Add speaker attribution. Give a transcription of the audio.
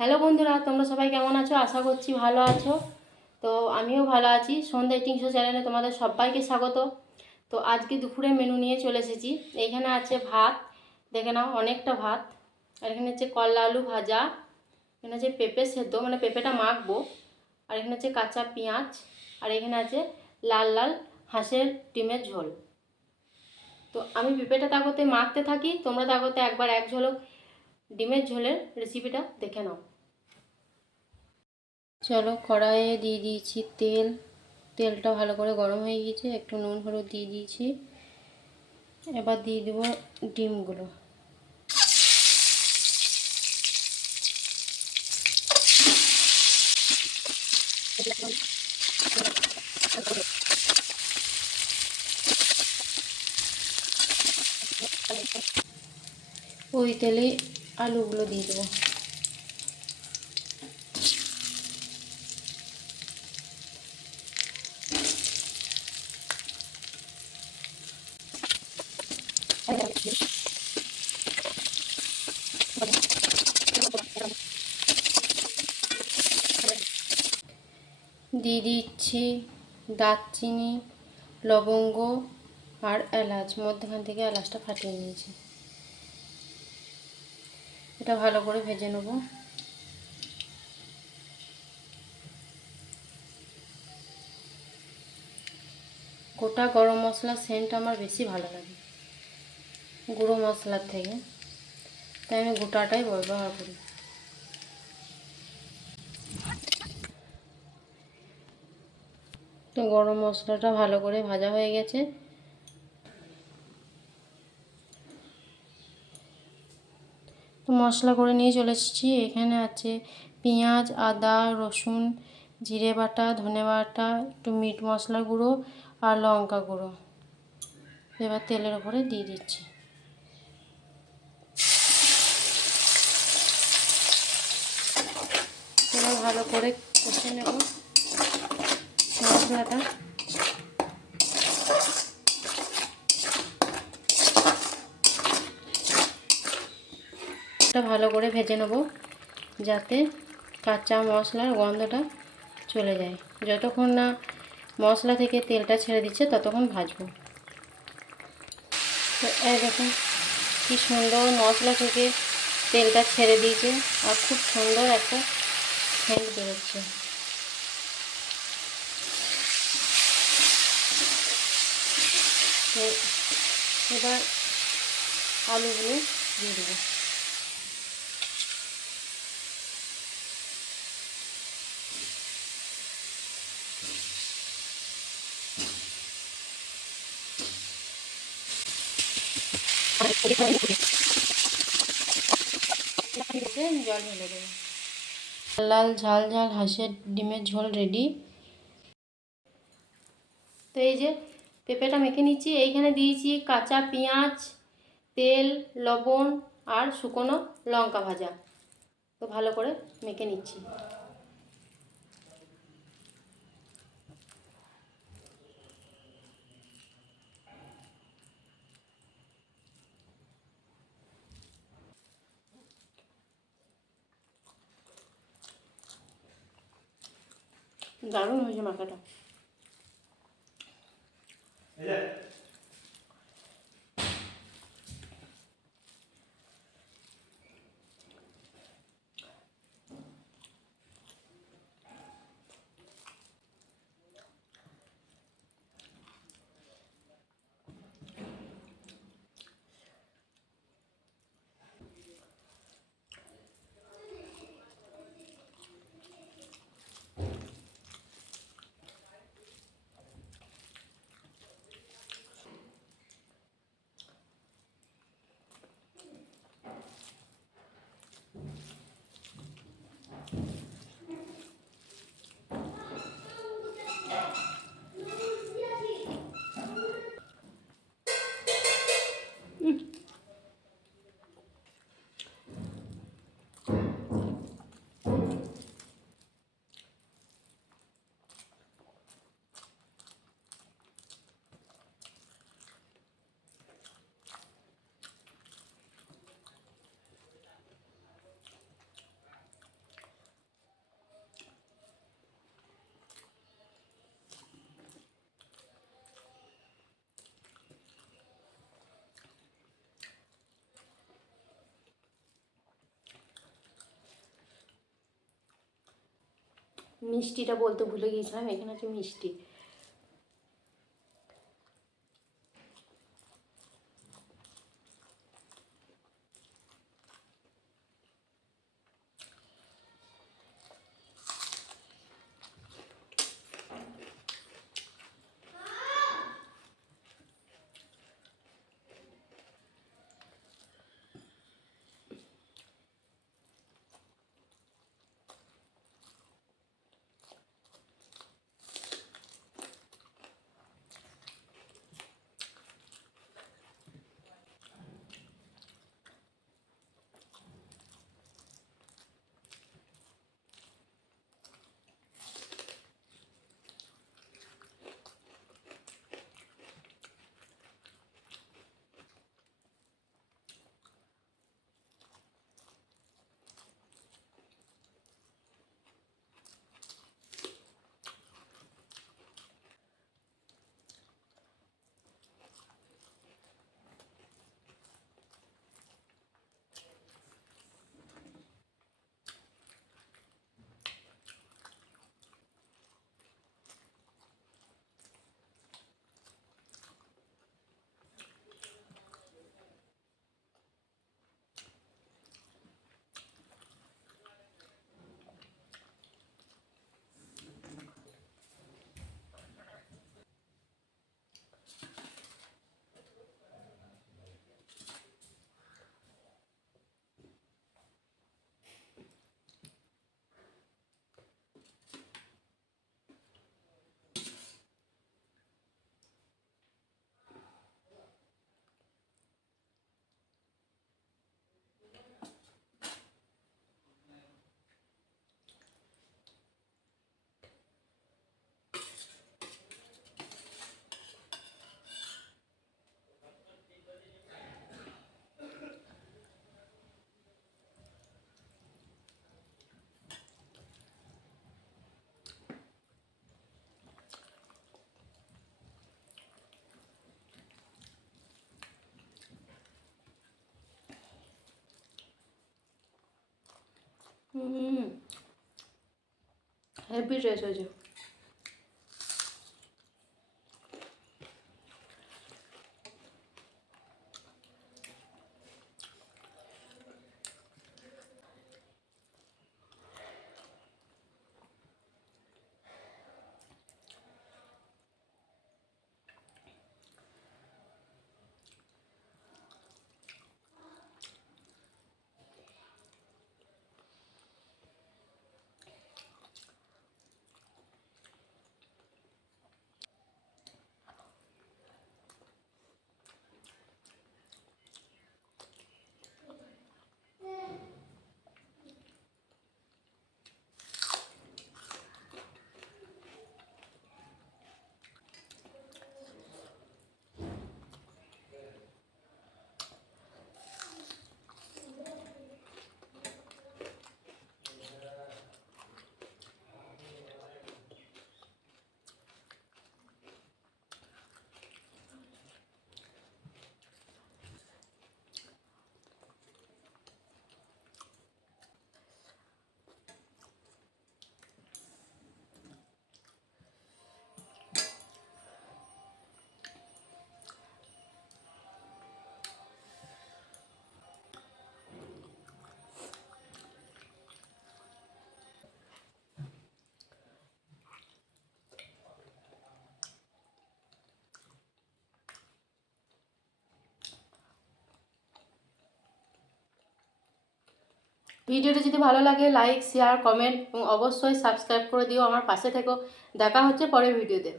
Speaker 1: Hello বন্ধুরা, তোমরা সবাই কেমন আছো? আশা করছি ভালো আছো। তো আমিও ভালো আছি। সন্ধ্যা ইটিং শো চ্যানেলে তোমাদের সবাইকে স্বাগত। তো আজকে দুপুরে মেনু নিয়ে চলে এসেছি। এইখানে আছে ভাত। দেখে নাও, অনেকটা ভাত। আর এখানে হচ্ছে করলা আলু ভাজা। এখানে আছে পেঁপে সেদ্ধ মানে পেঁপেটা মাখবো। আর এখানে আছে কাঁচা পেঁয়াজ। আর এখানে আছে লাল লাল হাঁসের ডিমের ঝোল। তো আমি পেঁপেটা তাগতে মাখতে থাকি, তোমরা তাগতে একবার এক ঝলক ডিমের ঝোলের রেসিপিটা দেখে নাও। চলো কড়াইয়ে দিয়ে দিয়েছি তেল। তেলটা ভালো করে গরম হয়ে গিয়েছে, একটু নুন, হলুদ দিয়ে দিয়েছি। এবার দিয়ে দেবো ডিমগুলো। ওই তেলে আলুগুলো দিয়ে দেবো। দিয়ে দিচ্ছি দারচিনি লবঙ্গ আর এলাচ। মধ্যখান থেকে এলাচটা ফাটিয়ে নিয়েছি। এটা ভালো করে ভেজে নেব। গোটা গরম মশলার সেন্ট আমার বেশি ভালো লাগে, গুঁড়ো মশলার থেকে। তাই আমি গোটাটাই ব্যবহার করি। তো গরম মশলাটা ভালো করে ভাজা হয়ে গেছে। মশলা করে নিয়ে চলে এসেছি। এখানে আছে পেঁয়াজ, আদা, রসুন, জিরে বাটা, ধনে বাটা, একটু মিট মশলা গুঁড়ো আর লঙ্কা গুঁড়ো। এবার তেলের ওপরে দিয়ে দিচ্ছি। ভালো করে কষে নেব মশলাটা। এটা ভালো করে ভেজে নেব, যাতে কাঁচা মশলার গন্ধটা চলে যায়। যতক্ষণ না মশলা থেকে তেলটা ছেড়ে দিচ্ছে, ততক্ষণ ভাজবো। তো এই দেখুন, কি সুন্দর মশলা থেকে তেলটা ছেড়ে দিয়েছে, আর খুব সুন্দর একটা সেন্ট বেরোচ্ছে। এবার আলুগুলো দিয়ে দেবো। লাল ঝাল ঝাল হাঁসের ডিমের ঝোল রেডি তো এই যে পেঁপেটা মেখে নিচ্ছি, এইখানে দিয়েছি কাঁচা পেঁয়াজ, তেল, লবণ আর শুকনো লঙ্কা ভাজা। তো ভালো করে মেখে নিচ্ছি। দারুণ হয়েছে মাখাটা মিষ্টিটা বলতে ভুলে গিয়েছিলাম এখানে হচ্ছে মিষ্টি। હેપી રહેશે છે ভিডিওটা যদি ভালো লাগে লাইক শেয়ার কমেন্ট এবং অবশ্যই সাবস্ক্রাইব করে দিও। আমার পাশে থেকো। দেখা হচ্ছে পরের ভিডিওতে।